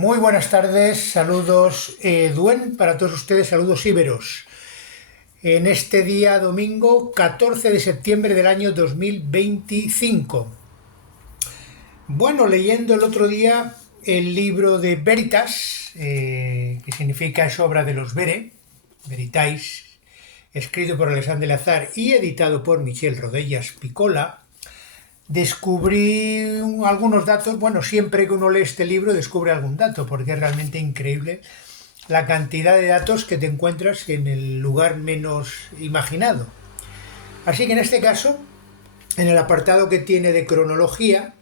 Muy buenas tardes, saludos Duen para todos ustedes, saludos íberos. En este día domingo 14 de septiembre del año 2025. Bueno, leyendo el otro día el libro de Veritas, que significa es obra de los Veritais, escrito por Alexandre Lazar y editado por Michel Rodellas Picola, descubrí algunos datos. Bueno, siempre que uno lee este libro descubre algún dato, porque es realmente increíble la cantidad de datos que te encuentras en el lugar menos imaginado. Así que en este caso, en el apartado que tiene de cronología,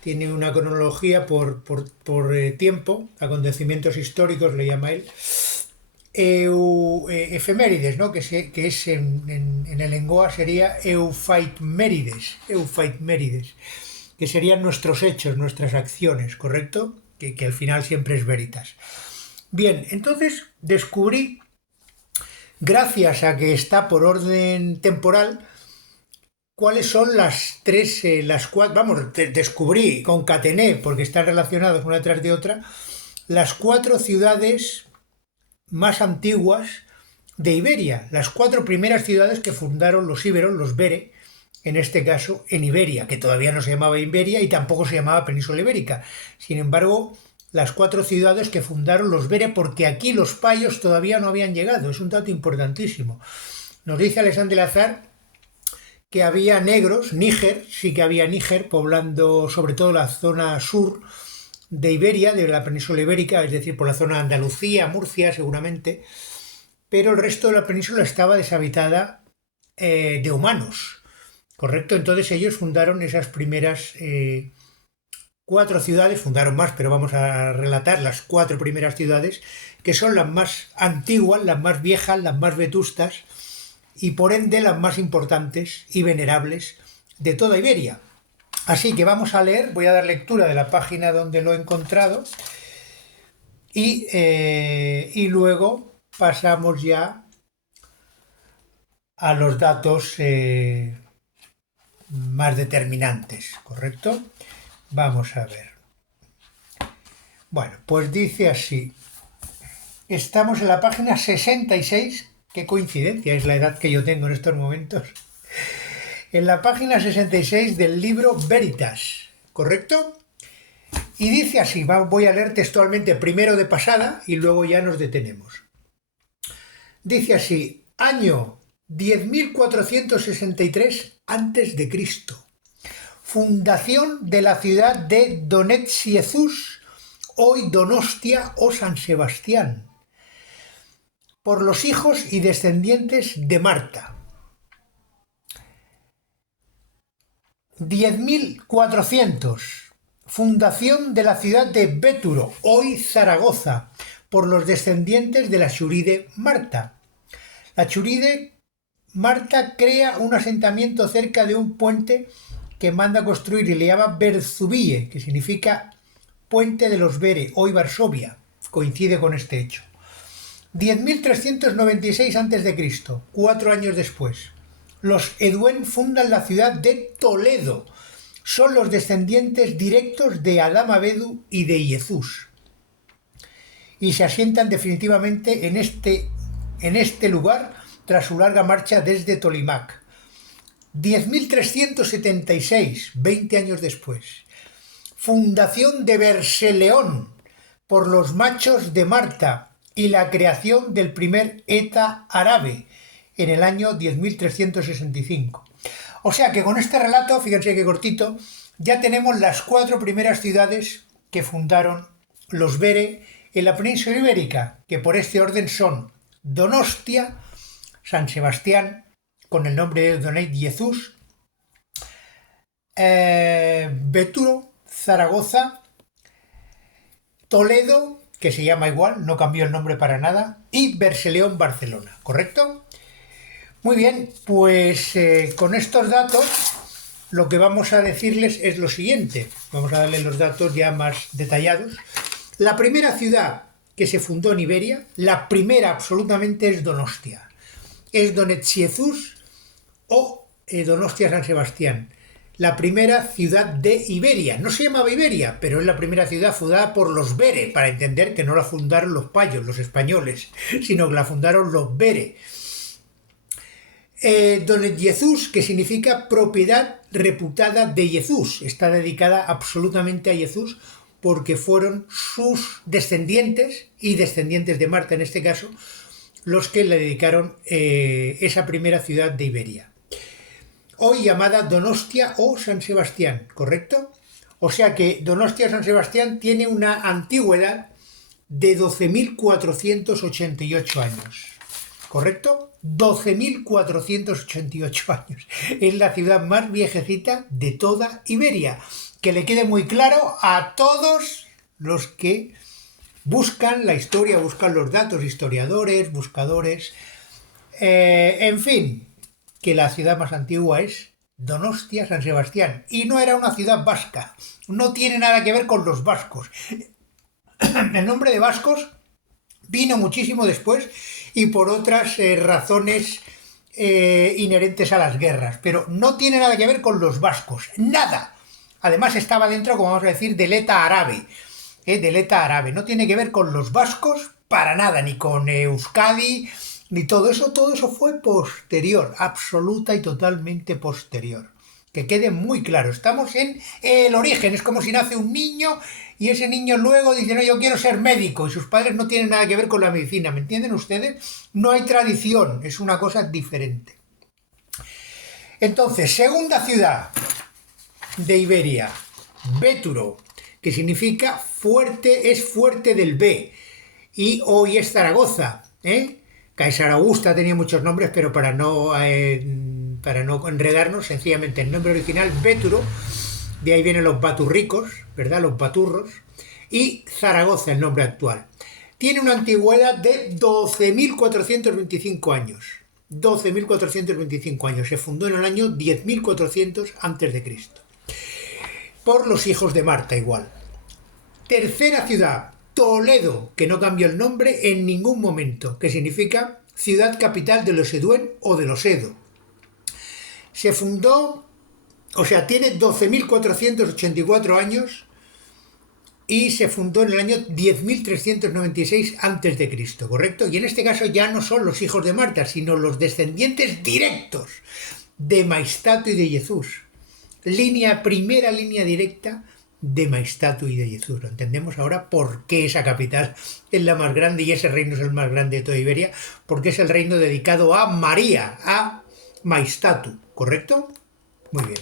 tiene una cronología por tiempo, acontecimientos históricos le llama él, efemérides, ¿no? que es en el lenguaje sería eufaitmérides, que serían nuestros hechos, nuestras acciones, ¿correcto? Que al final siempre es veritas. Bien, entonces descubrí, gracias a que está por orden temporal, cuáles son las tres, las cuatro, vamos, descubrí, concatené, porque están relacionadas una detrás de otra, las cuatro ciudades más antiguas de Iberia, las cuatro primeras ciudades que fundaron los íberos, los Bere, en este caso en Iberia, que todavía no se llamaba Iberia y tampoco se llamaba Península Ibérica. Sin embargo, las cuatro ciudades que fundaron los Bere, porque aquí los payos todavía no habían llegado, es un dato importantísimo. Nos dice Alexandre Lazar que había negros, Níger, sí que había Níger, poblando sobre todo la zona sur de Iberia, de la península ibérica, es decir, por la zona de Andalucía, Murcia seguramente, pero el resto de la península estaba deshabitada de humanos, ¿correcto? Entonces ellos fundaron esas primeras cuatro ciudades, fundaron más, pero vamos a relatar las cuatro primeras ciudades, que son las más antiguas, las más viejas, las más vetustas y por ende las más importantes y venerables de toda Iberia. Así que vamos a leer, voy a dar lectura de la página donde lo he encontrado y luego pasamos ya a los datos más determinantes, ¿correcto? Vamos a ver. Bueno, pues dice así. Estamos en la página 66, qué coincidencia, es la edad que yo tengo en estos momentos. En la página 66 del libro Veritas, ¿correcto? Y dice así, voy a leer textualmente primero de pasada y luego ya nos detenemos. Dice así, año 10.463 a.C., fundación de la ciudad de Donetsk-Jesús, hoy Donostia o San Sebastián, por los hijos y descendientes de Marta. 10.400, fundación de la ciudad de Béturo, hoy Zaragoza, por los descendientes de la Churide Marta. La Churide Marta crea un asentamiento cerca de un puente que manda a construir y le llama Berzubie, que significa puente de los Bere, hoy Varsovia, coincide con este hecho. 10.396 a.C., 4 años después. Los Eduen fundan la ciudad de Toledo. Son los descendientes directos de Adán Abedu y de Jesús. Y se asientan definitivamente en este lugar tras su larga marcha desde Tolimac. 10.376, 20 años después. Fundación de Berseleón por los machos de Marta y la creación del primer Eta árabe en el año 10.365. O sea que con este relato, fíjense qué cortito, ya tenemos las cuatro primeras ciudades que fundaron los Bere en la península ibérica, que por este orden son Donostia, San Sebastián, con el nombre de Donetsk-Jesús, Béturo, Zaragoza, Toledo, que se llama igual, no cambió el nombre para nada, y Berseleón, Barcelona, ¿correcto? Muy bien, pues con estos datos lo que vamos a decirles es lo siguiente. Vamos a darles los datos ya más detallados. La primera ciudad que se fundó en Iberia, la primera absolutamente es Donostia. Es Donetsk-Jesús o Donostia San Sebastián. la primera ciudad de Iberia. No se llamaba Iberia, pero es la primera ciudad fundada por los Bere, para entender que no la fundaron los payos, los españoles, sino que la fundaron los Bere. Donet Jesús, que significa propiedad reputada de Jesús, está dedicada absolutamente a Jesús porque fueron sus descendientes y descendientes de Marta en este caso los que le dedicaron esa primera ciudad de Iberia. Hoy llamada Donostia o San Sebastián, ¿correcto? O sea que Donostia o San Sebastián tiene una antigüedad de 12.488 años. ¿Correcto? 12.488 años. Es la ciudad más viejecita de toda Iberia. Que le quede muy claro a todos los que buscan la historia, buscan los datos, historiadores, buscadores. En fin, que la ciudad más antigua es Donostia, San Sebastián. Y no era una ciudad vasca. No tiene nada que ver con los vascos. El nombre de vascos vino muchísimo después y por otras razones inherentes a las guerras, pero no tiene nada que ver con los vascos, nada. Además estaba dentro, como vamos a decir, del ETA árabe, no tiene que ver con los vascos para nada, ni con Euskadi, ni todo eso fue posterior, absoluta y totalmente posterior. Que quede muy claro, estamos en el origen, es como si nace un niño y ese niño luego dice, no, yo quiero ser médico y sus padres no tienen nada que ver con la medicina, ¿me entienden ustedes? No hay tradición, es una cosa diferente. Entonces, segunda ciudad de Iberia, Béturo, que significa fuerte, es fuerte del B, y hoy es Zaragoza, Caesar Augusta tenía muchos nombres, pero para no enredarnos, sencillamente el nombre original, Béturo, de ahí vienen los baturricos, ¿verdad? Los baturros, y Zaragoza, el nombre actual. Tiene una antigüedad de 12.425 años. 12.425 años. Se fundó en el año 10.400 a.C. Por los hijos de Marta, igual. Tercera ciudad, Toledo, que no cambió el nombre en ningún momento, que significa ciudad capital de los Eduen o de los Edo. Se fundó, o sea, tiene 12.484 años y se fundó en el año 10.396 a.C., ¿correcto? Y en este caso ya no son los hijos de Marta, sino los descendientes directos de Maestatu y de Jesús. Primera línea directa de Maestatu y de Jesús. Lo entendemos ahora por qué esa capital es la más grande y ese reino es el más grande de toda Iberia, porque es el reino dedicado a María, a Maestatu, ¿correcto? Muy bien.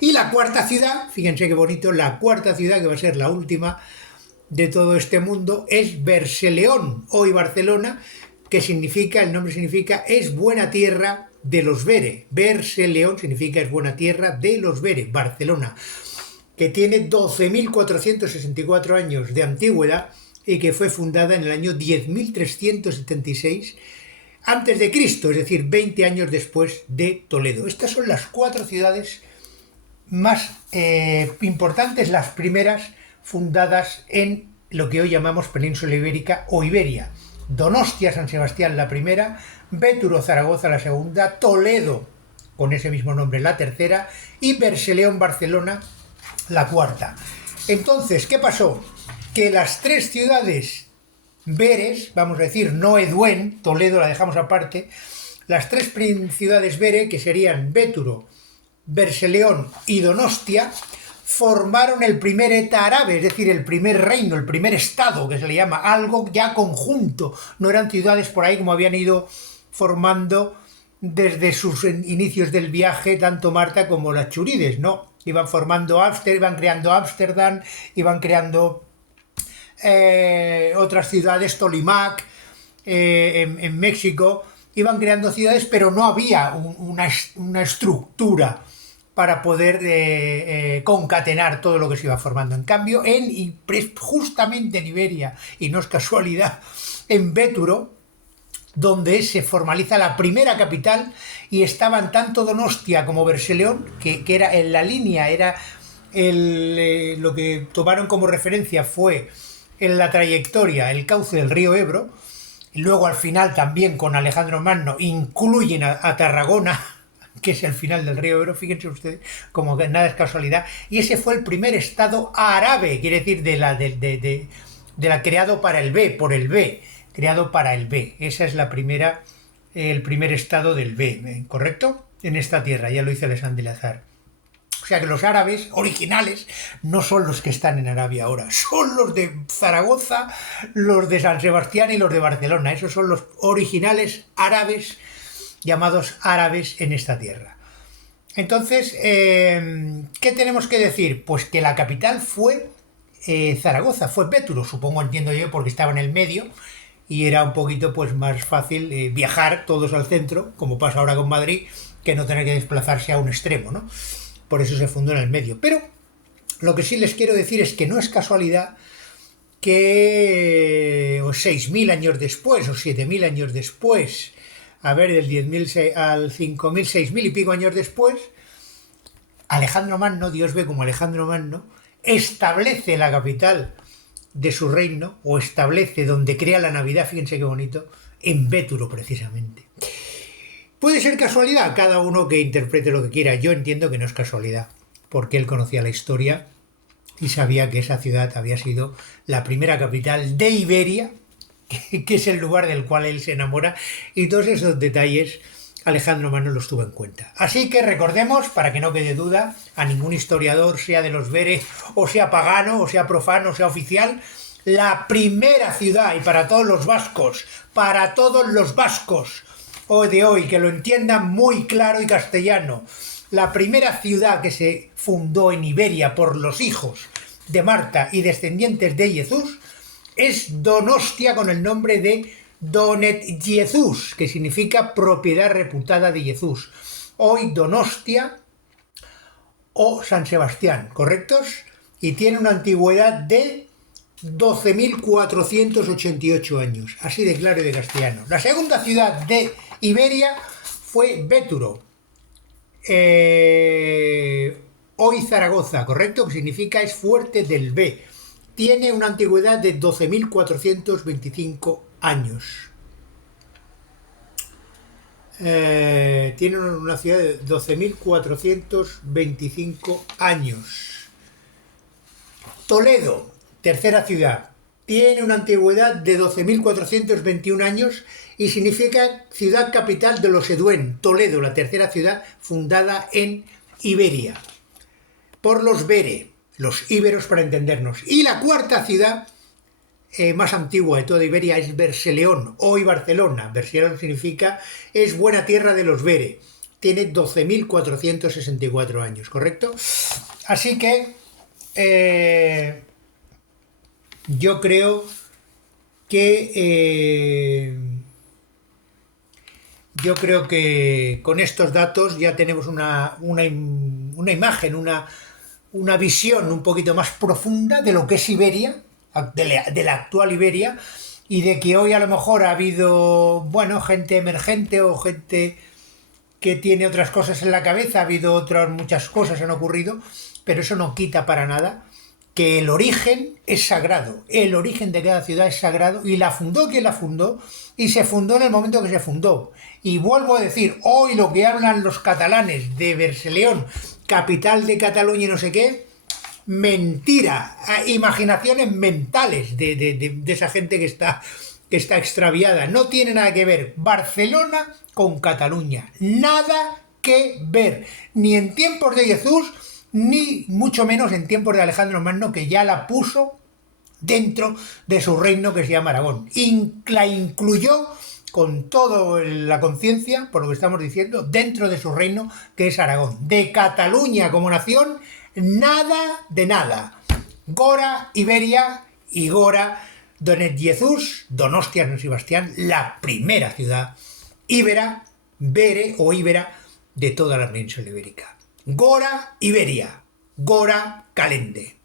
Y la cuarta ciudad, fíjense qué bonito, la cuarta ciudad que va a ser la última de todo este mundo es Berseleón, hoy Barcelona, que significa, el nombre significa es buena tierra de los Bere. Berseleón significa es buena tierra de los Bere, Barcelona, que tiene 12.464 años de antigüedad y que fue fundada en el año 10.376 antes de Cristo, es decir, 20 años después de Toledo. Estas son las cuatro ciudades más importantes, las primeras fundadas en lo que hoy llamamos Península Ibérica o Iberia. Donostia, San Sebastián, la primera, Béturo, Zaragoza, la segunda, Toledo, con ese mismo nombre, la tercera, y Berseleón, Barcelona, la cuarta. Entonces, ¿qué pasó? Que las tres ciudades Beres, vamos a decir, no Eduen, Toledo la dejamos aparte, las tres ciudades Bere, que serían Béturo, Berseleón y Donostia, formaron el primer ETA árabe, es decir, el primer reino, el primer estado, que se le llama, algo ya conjunto. No eran ciudades por ahí como habían ido formando desde sus inicios del viaje tanto Marta como las Churides, no. Iban formando iban creando Ámsterdam, iban creando otras ciudades, Tolimac, en México, iban creando ciudades, pero no había una estructura para poder concatenar todo lo que se iba formando. En cambio, justamente en Iberia, y no es casualidad, en Béturo, donde se formaliza la primera capital, y estaban tanto Donostia como Berseleón, que era en la línea, era lo que tomaron como referencia fue en la trayectoria el cauce del río Ebro, y luego al final también con Alejandro Magno incluyen a Tarragona, que es el final del río Ebro, fíjense ustedes, como que nada es casualidad, y ese fue el primer estado árabe, quiere decir de la creado para el B, por el B, creado para el B. Esa es el primer estado del B, ¿correcto? En esta tierra, ya lo dice Alexandre Lazar. O sea que los árabes originales no son los que están en Arabia ahora, son los de Zaragoza, los de San Sebastián y los de Barcelona. Esos son los originales árabes, llamados árabes en esta tierra. Entonces, ¿qué tenemos que decir? Pues que la capital fue Zaragoza, fue Bétulo, supongo, entiendo yo, porque estaba en el medio y era un poquito pues más fácil viajar todos al centro, como pasa ahora con Madrid, que no tener que desplazarse a un extremo, ¿no? Por eso se fundó en el medio. Pero lo que sí les quiero decir es que no es casualidad que 6.000 años después o 7.000 años después, a ver, del 10.000 al 5.000, 6.000 y pico años después, Alejandro Magno, Dios ve como Alejandro Magno, establece la capital de su reino, o establece donde crea la Navidad, fíjense qué bonito, en Bétulo precisamente. ¿Puede ser casualidad? Cada uno que interprete lo que quiera. Yo entiendo que no es casualidad, porque él conocía la historia y sabía que esa ciudad había sido la primera capital de Iberia, que es el lugar del cual él se enamora, y todos esos detalles Alejandro Magno los tuvo en cuenta. Así que recordemos, para que no quede duda, a ningún historiador, sea de los Bere, o sea pagano, o sea profano, o sea oficial, la primera ciudad, y para todos los vascos, hoy de hoy, que lo entiendan muy claro y castellano, la primera ciudad que se fundó en Iberia por los hijos de Marta y descendientes de Jesús es Donostia, con el nombre de Donet Jesús, que significa propiedad reputada de Jesús. Hoy Donostia o San Sebastián, ¿correctos? Y tiene una antigüedad de 12.488 años, así de claro y de castellano. La segunda ciudad de Iberia fue Bétulo, hoy Zaragoza, ¿correcto? Que significa es fuerte del B. Tiene una antigüedad de 12.425 años. Tiene una ciudad de 12.425 años. Toledo, tercera ciudad, tiene una antigüedad de 12.421 años y significa ciudad capital de los Eduen. Toledo, la tercera ciudad fundada en Iberia por los Bere, los íberos para entendernos. Y la cuarta ciudad más antigua de toda Iberia es Berseleón, hoy Barcelona. Berseleón significa es buena tierra de los Bere. Tiene 12.464 años, ¿correcto? Así que yo creo que con estos datos ya tenemos una imagen, una visión un poquito más profunda de lo que es Iberia, de la actual Iberia, y de que hoy a lo mejor ha habido, bueno, gente emergente o gente que tiene otras cosas en la cabeza, ha habido muchas cosas han ocurrido, pero eso no quita para nada que el origen es sagrado, el origen de cada ciudad es sagrado, y la fundó quien la fundó, y se fundó en el momento que se fundó. Y vuelvo a decir, hoy lo que hablan los catalanes de Berseleón, capital de Cataluña y no sé qué, mentira, imaginaciones mentales de esa gente que está extraviada. No tiene nada que ver Barcelona con Cataluña, nada que ver, ni en tiempos de Jesús, ni mucho menos en tiempos de Alejandro Magno, que ya la puso dentro de su reino que se llama Aragón. La incluyó con toda la conciencia, por lo que estamos diciendo, dentro de su reino que es Aragón. De Cataluña como nación, nada de nada. Gora, Iberia, y Gora, Donet Jesús, Donostia, San Sebastián, la primera ciudad íbera, Bere o íbera de toda la península ibérica. Gora, Iberia, Gora, Calende.